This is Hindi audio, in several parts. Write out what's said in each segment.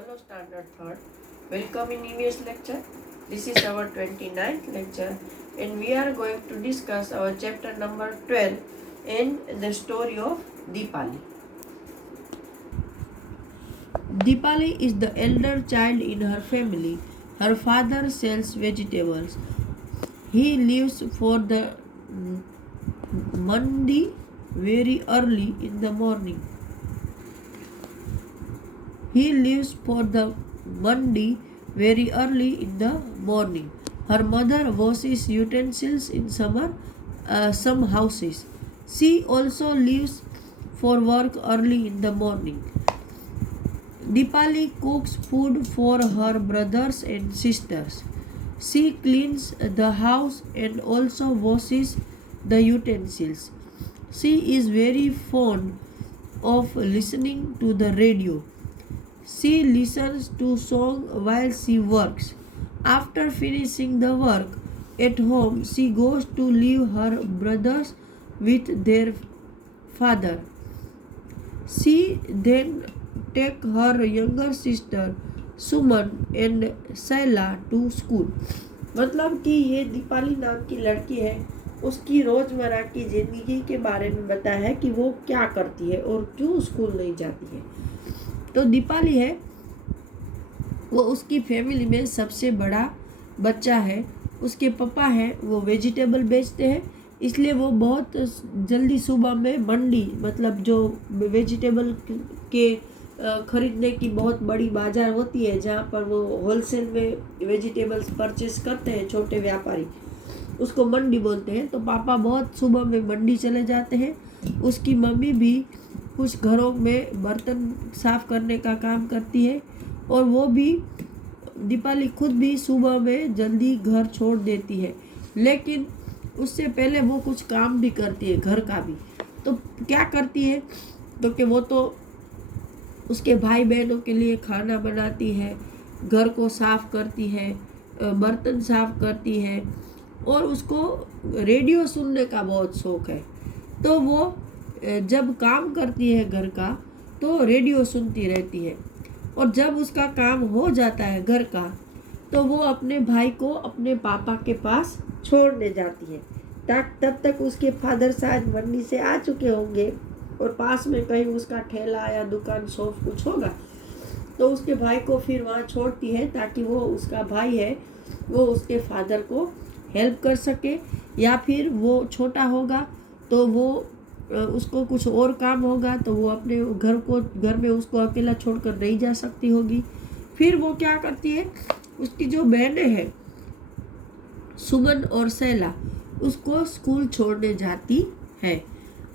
Hello Standard 3rd. Welcome in EVS lecture. This is our 29th lecture and we are going to discuss our chapter number 12 and the story of Deepali. Deepali is the elder child in her family. Her father sells vegetables. He leaves for the mandi very early in the morning. He leaves for the mandi very early in the morning. Her mother washes utensils in some houses. She also leaves for work early in the morning. Deepali cooks food for her brothers and sisters. She cleans the house and also washes the utensils. She is very fond of listening to the radio. She listens to songs while she works. After finishing the work at home, she goes to leave her brothers with their father. She then takes her younger sister Suman and Shaila to school. मतलब कि ये दीपाली नाम की लड़की है, उसकी रोज़मर्रा की ज़िंदगी के बारे में बताया है कि वो क्या करती है और क्यों स्कूल नहीं जाती है। तो दीपाली है वो उसकी फैमिली में सबसे बड़ा बच्चा है। उसके पापा हैं वो वेजिटेबल बेचते हैं, इसलिए वो बहुत जल्दी सुबह में मंडी मतलब जो वेजिटेबल के ख़रीदने की बहुत बड़ी बाज़ार होती है जहाँ पर वो होलसेल में वेजिटेबल्स परचेस करते हैं छोटे व्यापारी, उसको मंडी बोलते हैं। तो पापा बहुत सुबह में मंडी चले जाते हैं। उसकी मम्मी भी कुछ घरों में बर्तन साफ़ करने का काम करती है और वो भी दीपाली खुद भी सुबह में जल्दी घर छोड़ देती है, लेकिन उससे पहले वो कुछ काम भी करती है घर का भी। तो क्या करती है तो कि वो तो उसके भाई बहनों के लिए खाना बनाती है, घर को साफ़ करती है, बर्तन साफ़ करती है और उसको रेडियो सुनने का बहुत शौक़ है। तो वो जब काम करती है घर का तो रेडियो सुनती रहती है और जब उसका काम हो जाता है घर का तो वो अपने भाई को अपने पापा के पास छोड़ने जाती है। तब तक उसके फादर शायद मंडी से आ चुके होंगे और पास में कहीं उसका ठेला या दुकान शॉप कुछ होगा, तो उसके भाई को फिर वहाँ छोड़ती है ताकि वो उसका भाई है वो उसके फादर को हेल्प कर सके, या फिर वो छोटा होगा तो वो उसको कुछ और काम होगा तो वो अपने घर में उसको अकेला छोड़कर नहीं जा सकती होगी। फिर वो क्या करती है, उसकी जो बहनें हैं सुमन और शैला उसको स्कूल छोड़ने जाती है।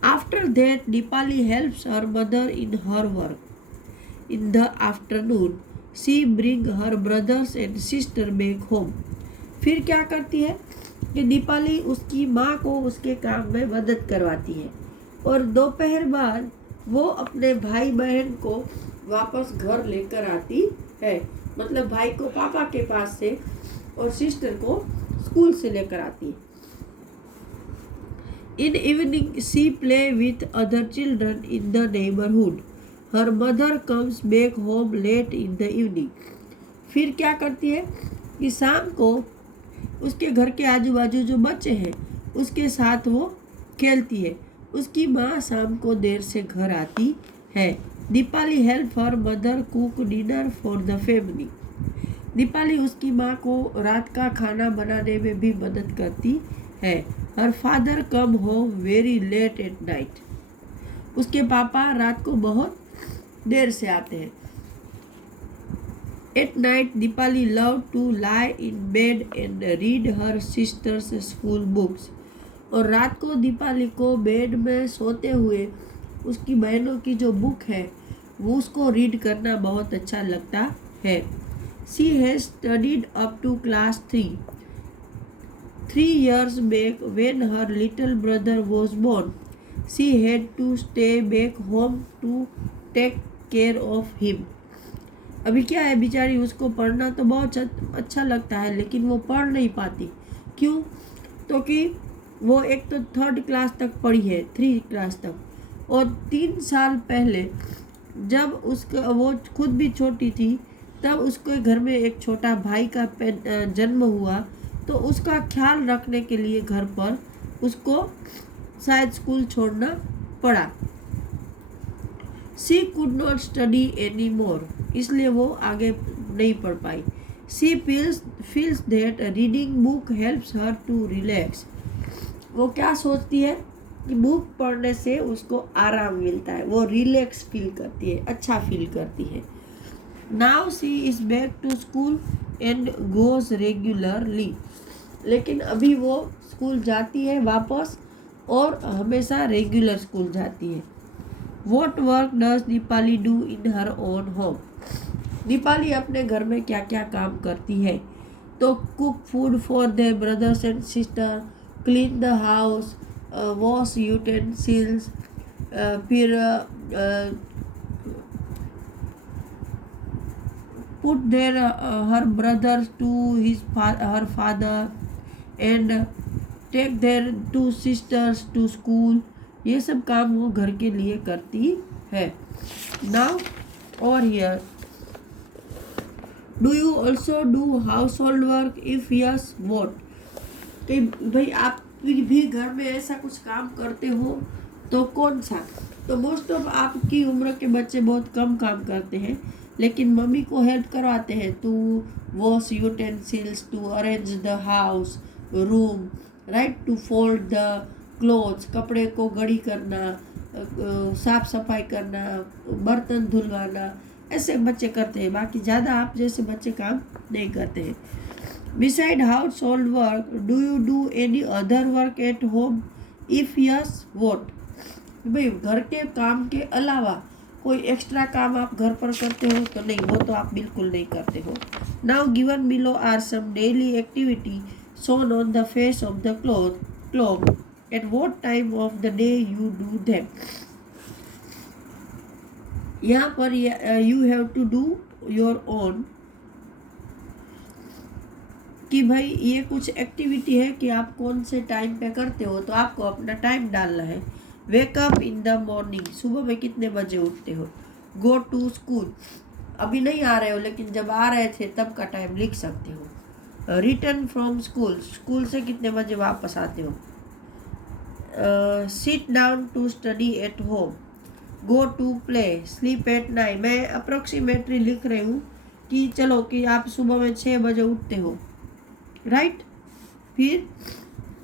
After that Deepali helps her mother in her work. In the afternoon she bring her brothers and sister back home. फिर क्या करती है कि दीपाली उसकी माँ को उसके काम में मदद करवाती है और दोपहर बाद वो अपने भाई बहन को वापस घर लेकर आती है। मतलब भाई को पापा के पास से और सिस्टर को स्कूल से लेकर आती है। In evening she play with other children in the neighbourhood. Her mother comes back home late in the evening. फिर क्या करती है कि शाम को उसके घर के आजू बाजू जो बच्चे हैं उसके साथ वो खेलती है। उसकी माँ शाम को देर से घर आती है। Deepali help her mother cook dinner for the family. Deepali उसकी माँ को रात का खाना बनाने में भी मदद करती है। Her father come home very late at night. उसके पापा रात को बहुत देर से आते हैं। At night Deepali love to lie in bed and read her sisters school books. और रात को दीपाली को बेड में सोते हुए उसकी बहनों की जो बुक है वो उसको रीड करना बहुत अच्छा लगता है। She has studied up to class 3 years back when her little brother was born. She had to stay back home to take care of him. अभी क्या है बेचारी उसको पढ़ना तो बहुत अच्छा लगता है लेकिन वो पढ़ नहीं पाती। क्यों? तो कि वो एक तो 3rd क्लास तक पढ़ी है, 3 क्लास तक, और 3 साल पहले जब उसका वो खुद भी छोटी थी तब उसके घर में एक छोटा भाई का जन्म हुआ, तो उसका ख्याल रखने के लिए घर पर उसको शायद स्कूल छोड़ना पड़ा। She could not study any more, इसलिए वो आगे नहीं पढ़ पाई। She feels that reading book helps her to relax, वो क्या सोचती है कि बुक पढ़ने से उसको आराम मिलता है, वो रिलैक्स फील करती है, अच्छा फील करती है। Now she is back to school and goes regularly, लेकिन अभी वो स्कूल जाती है वापस और हमेशा रेगुलर स्कूल जाती है। What work does Deepali do in her own home, Deepali अपने घर में क्या क्या काम करती है? तो cook food for their brothers and sister, clean the house, wash utensils, फिर put there her brother to her father and take their two sisters to school, ये सब काम वो घर के लिए करती है। नाउ और here, do you also do house hold work? If yes what, कि भाई आप भी घर में ऐसा कुछ काम करते हो तो कौन सा? तो मोस्ट ऑफ आपकी उम्र के बच्चे बहुत कम काम करते हैं, लेकिन मम्मी को हेल्प करवाते हैं to wash utensils, to arrange the house room, right, to fold the clothes, कपड़े को गड़ी करना, साफ सफाई करना, बर्तन धुलवाना, ऐसे बच्चे करते हैं। बाकी ज़्यादा आप जैसे बच्चे काम नहीं करते हैं। Beside house hold work, do you do any other work at home? If yes what, भाई घर के काम के अलावा कोई एक्स्ट्रा काम आप घर पर करते हो? तो नहीं, वो तो आप बिल्कुल नहीं करते हो। Now given below are some daily activity shown on the face of the globe. At what time of the day you do them? यहाँ पर you have to do your own, कि भाई ये कुछ एक्टिविटी है कि आप कौन से टाइम पे करते हो, तो आपको अपना टाइम डालना है। Wake up in the morning, सुबह में कितने बजे उठते हो? गो टू स्कूल, अभी नहीं आ रहे हो लेकिन जब आ रहे थे तब का टाइम लिख सकते हो। रिटर्न फ्रॉम स्कूल, स्कूल से कितने बजे वापस आते हो? Sit down to study at home, go to play, sleep at night. मैं अप्रोक्सीमेटली लिख रही हूँ कि चलो कि आप सुबह में 6 बजे उठते हो, राइट, फिर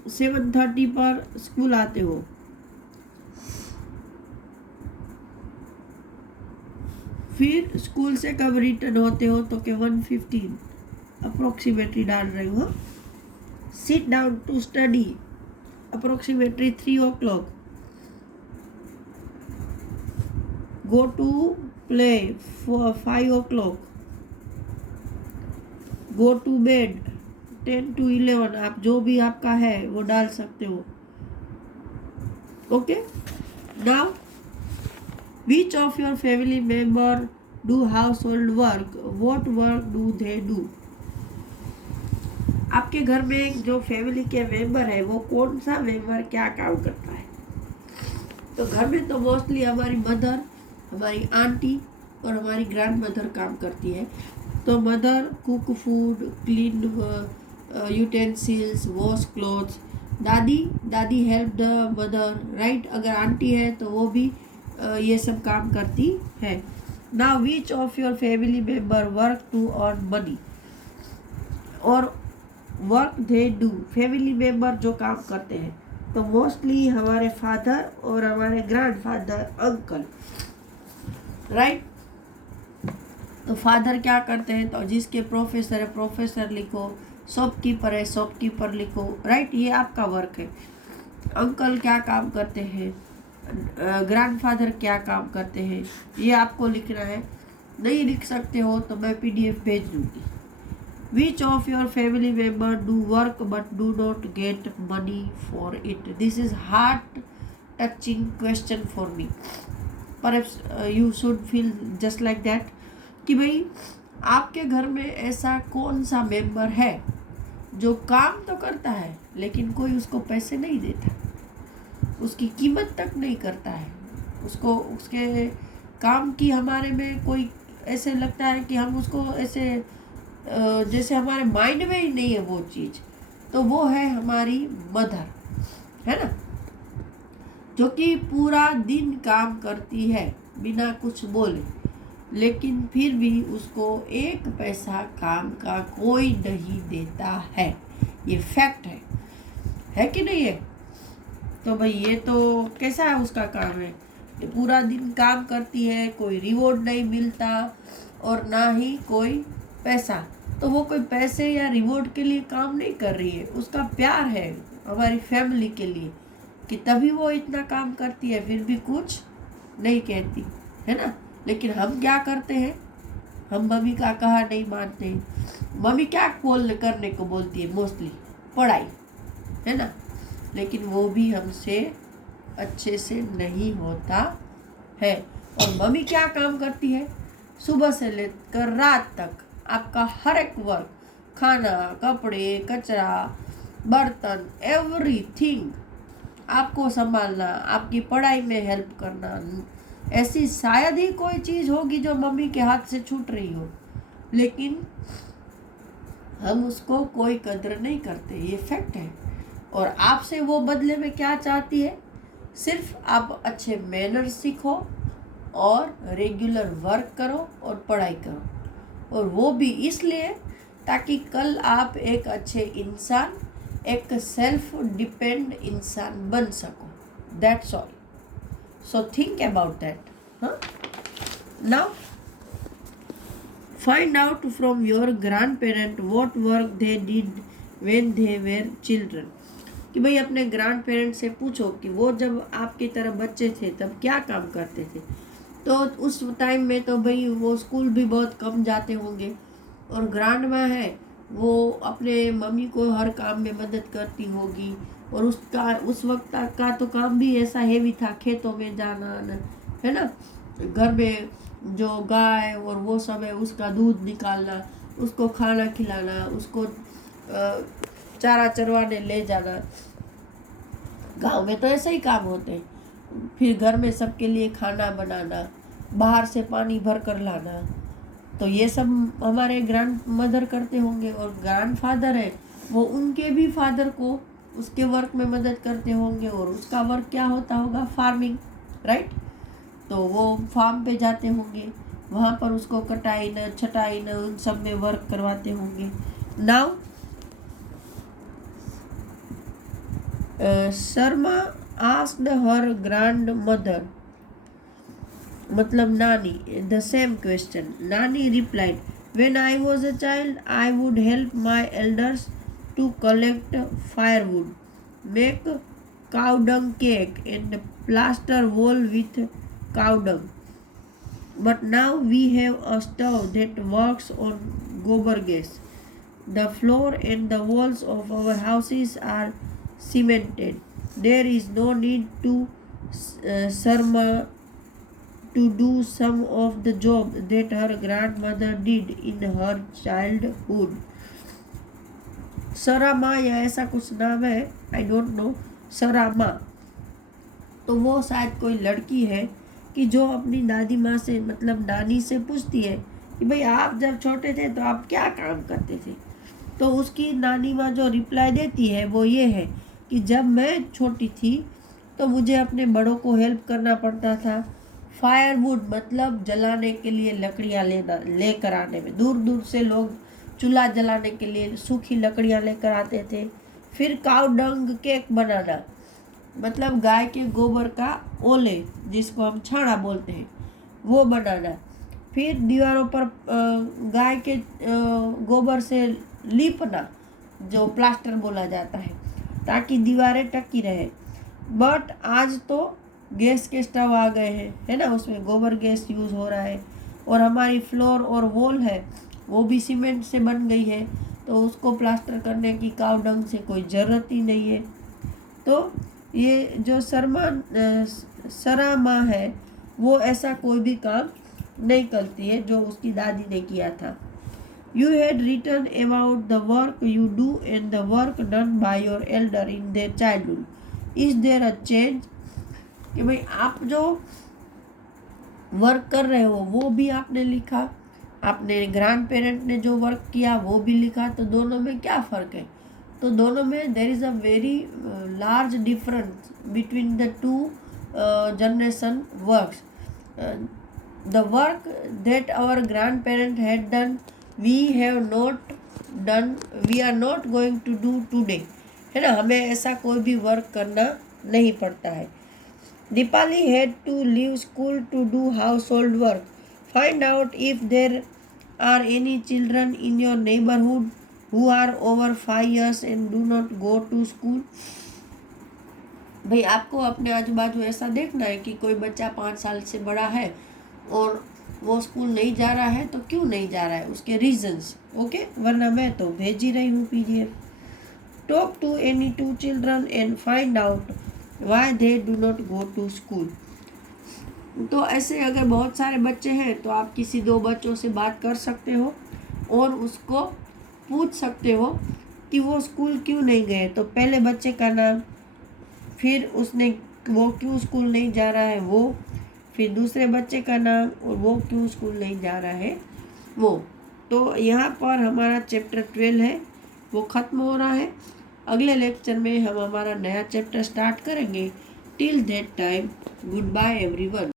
7:30 पर स्कूल आते हो, फिर स्कूल से कब रिटर्न होते हो? तो कि 1:15 अप्रोक्सीमेटली डाल रही हूँ। Sit down to study approximately 3 o'clock, go to play 5 o'clock, go to bed 10 to 11, आप जो भी आपका है वो डाल सकते हो। Okay, now which of your family member do house hold work? What work do they do? आपके घर में जो फैमिली के मेंबर है वो कौन सा मेंबर क्या काम करता है? तो घर में तो मोस्टली हमारी मदर, हमारी आंटी और हमारी ग्रैंड मदर काम करती है। तो mother cook food, clean utensils, wash clothes. दादी हेल्प द मदर, राइट। अगर आंटी है तो वो भी ये सब काम करती है। Now which of your family member work to earn money? और work they do, family member जो काम करते हैं तो मोस्टली हमारे फादर और हमारे ग्रैंडफादर, अंकल, राइट। तो फादर क्या करते हैं? तो जिसके प्रोफेसर है प्रोफेसर लिखो, शॉपकीपर है शॉपकीपर लिखो, राइट, ये आपका वर्क है। अंकल क्या काम करते हैं, ग्रैंडफादर क्या काम करते हैं, ये आपको लिखना है। नहीं लिख सकते हो तो मैं PDF भेज दूँगी। Which of your family member do work but do not get money for it? This is heart-touching question for me. Perhaps you should feel just like that. कि भाई आपके घर में ऐसा कौन सा मेंबर है जो काम तो करता है लेकिन कोई उसको पैसे नहीं देता, उसकी कीमत तक नहीं करता है, उसको उसके काम की हमारे में कोई ऐसे लगता है कि हम उसको ऐसे जैसे हमारे माइंड में ही नहीं है वो चीज़, तो वो है हमारी मदर, है ना, जो कि पूरा दिन काम करती है बिना कुछ बोले, लेकिन फिर भी उसको एक पैसा काम का कोई नहीं देता है। ये फैक्ट है कि नहीं है? तो भाई ये तो कैसा है उसका काम है, ये पूरा दिन काम करती है, कोई रिवॉर्ड नहीं मिलता और ना ही कोई पैसा। तो वो कोई पैसे या रिवॉर्ड के लिए काम नहीं कर रही है, उसका प्यार है हमारी फैमिली के लिए, कि तभी वो इतना काम करती है, फिर भी कुछ नहीं कहती, है ना। लेकिन हम क्या करते हैं, हम मम्मी का कहा नहीं मानते हैं। मम्मी क्या करने को बोलती है मोस्टली, पढ़ाई, है ना, लेकिन वो भी हमसे अच्छे से नहीं होता है। और मम्मी क्या काम करती है, सुबह से लेकर रात तक आपका हर एक वर्क, खाना, कपड़े, कचरा, बर्तन, एवरीथिंग आपको संभालना, आपकी पढ़ाई में हेल्प करना। ऐसी शायद ही कोई चीज़ होगी जो मम्मी के हाथ से छूट रही हो, लेकिन हम उसको कोई कदर नहीं करते, ये फैक्ट है। और आपसे वो बदले में क्या चाहती है, सिर्फ आप अच्छे मैनर सीखो और रेगुलर वर्क करो और पढ़ाई करो, और वो भी इसलिए ताकि कल आप एक अच्छे इंसान, एक सेल्फ डिपेंड इंसान बन सको। That's all. So think about that. Now find out from your grandparent what work they did when they were children। कि भाई अपने ग्रैंड पेरेंट्स से पूछो कि वो जब आपकी तरह बच्चे थे तब क्या काम करते थे। तो उस टाइम में तो भाई वो स्कूल भी बहुत कम जाते होंगे, और ग्रैंड माँ है वो अपने मम्मी को हर काम में मदद करती होगी, और उस वक्त का तो काम भी ऐसा हेवी था, खेतों में जाना, है ना, घर में जो गाय और वो सब है उसका दूध निकालना, उसको खाना खिलाना, उसको चारा चरवाने ले जाना। गांव में तो ऐसे ही काम होते हैं। फिर घर में सबके लिए खाना बनाना, बाहर से पानी भर कर लाना, तो ये सब हमारे ग्रैंड मदर करते होंगे। और ग्रैंड फादर है वो उनके भी फादर को उसके वर्क में मदद करते होंगे, और उसका वर्क क्या होता होगा, फार्मिंग, राइट। तो वो फार्म पे जाते होंगे, वहाँ पर उसको कटाई न छटाई न उन सब में वर्क करवाते होंगे। Now Sharma asked her grandmother, मतलब नानी, द सेम क्वेश्चन। नानी replied, when I was a child I would help my elders to collect firewood, make cow dung cake and plaster wall with cow dung. But now we have a stove that works on gobar gas. The floor and the walls of our houses are cemented. There is no need to Sarma to do some of the job that her grandmother did in her childhood. सरामा या ऐसा कुछ नाम है, आई डोंट नो, सरामा। तो वो शायद कोई लड़की है कि जो अपनी दादी माँ से, मतलब नानी से पूछती है कि भाई आप जब छोटे थे तो आप क्या काम करते थे। तो उसकी नानी माँ जो रिप्लाई देती है वो ये है कि जब मैं छोटी थी तो मुझे अपने बड़ों को हेल्प करना पड़ता था। फायरवुड मतलब जलाने के लिए लकड़ियाँ लेकर आने में, दूर दूर से लोग चूल्हा जलाने के लिए सूखी लकड़ियाँ लेकर आते थे। फिर काउ डंग केक बनाना, मतलब गाय के गोबर का ओले, जिसको हम छाना बोलते हैं, वो बनाना। फिर दीवारों पर गाय के गोबर से लीपना, जो प्लास्टर बोला जाता है, ताकि दीवारें टकी रहे। बट आज तो गैस के स्टव आ गए हैं, है ना, उसमें गोबर गैस यूज़ हो रहा है। और हमारी फ्लोर और वॉल है वो भी सीमेंट से बन गई है, तो उसको प्लास्टर करने की काव डंग से कोई ज़रूरत ही नहीं है। तो ये जो सरा माँ है वो ऐसा कोई भी काम नहीं करती है जो उसकी दादी ने किया था। You had written about the work you do and the work done by your elder in their childhood, is there a change. कि भाई आप जो वर्क कर रहे हो वो भी आपने लिखा, आपने ग्रैंड पेरेंट ने जो वर्क किया वो भी लिखा, तो दोनों में क्या फ़र्क है? तो दोनों में there is a very large difference between the two generation works. The work that our grandparents had done, we are not going to do today. है ना, हमें ऐसा कोई भी वर्क करना नहीं पड़ता है. Dipali had to leave school to do household work. Find out if there are any children in your neighborhood who are over 5 years and do not go to school. भाई आपको अपने आजू बाजू ऐसा देखना है कि कोई बच्चा 5 साल से बड़ा है और वो स्कूल नहीं जा रहा है, तो क्यों नहीं जा रहा है, उसके रीजंस. ओके, वरना मैं तो भेज ही रही हूँ PDF. Talk to any 2 children and find out why they do not go to school. तो ऐसे अगर बहुत सारे बच्चे हैं तो आप किसी 2 बच्चों से बात कर सकते हो और उसको पूछ सकते हो कि वो स्कूल क्यों नहीं गए. तो पहले बच्चे का नाम, फिर वो क्यों स्कूल नहीं जा रहा है वो, फिर दूसरे बच्चे का नाम और वो क्यों स्कूल नहीं जा रहा है वो. तो यहाँ पर हमारा चैप्टर 12 है वो ख़त्म हो रहा है. अगले लेक्चर में हम हमारा नया चैप्टर स्टार्ट करेंगे. Till that time, goodbye everyone.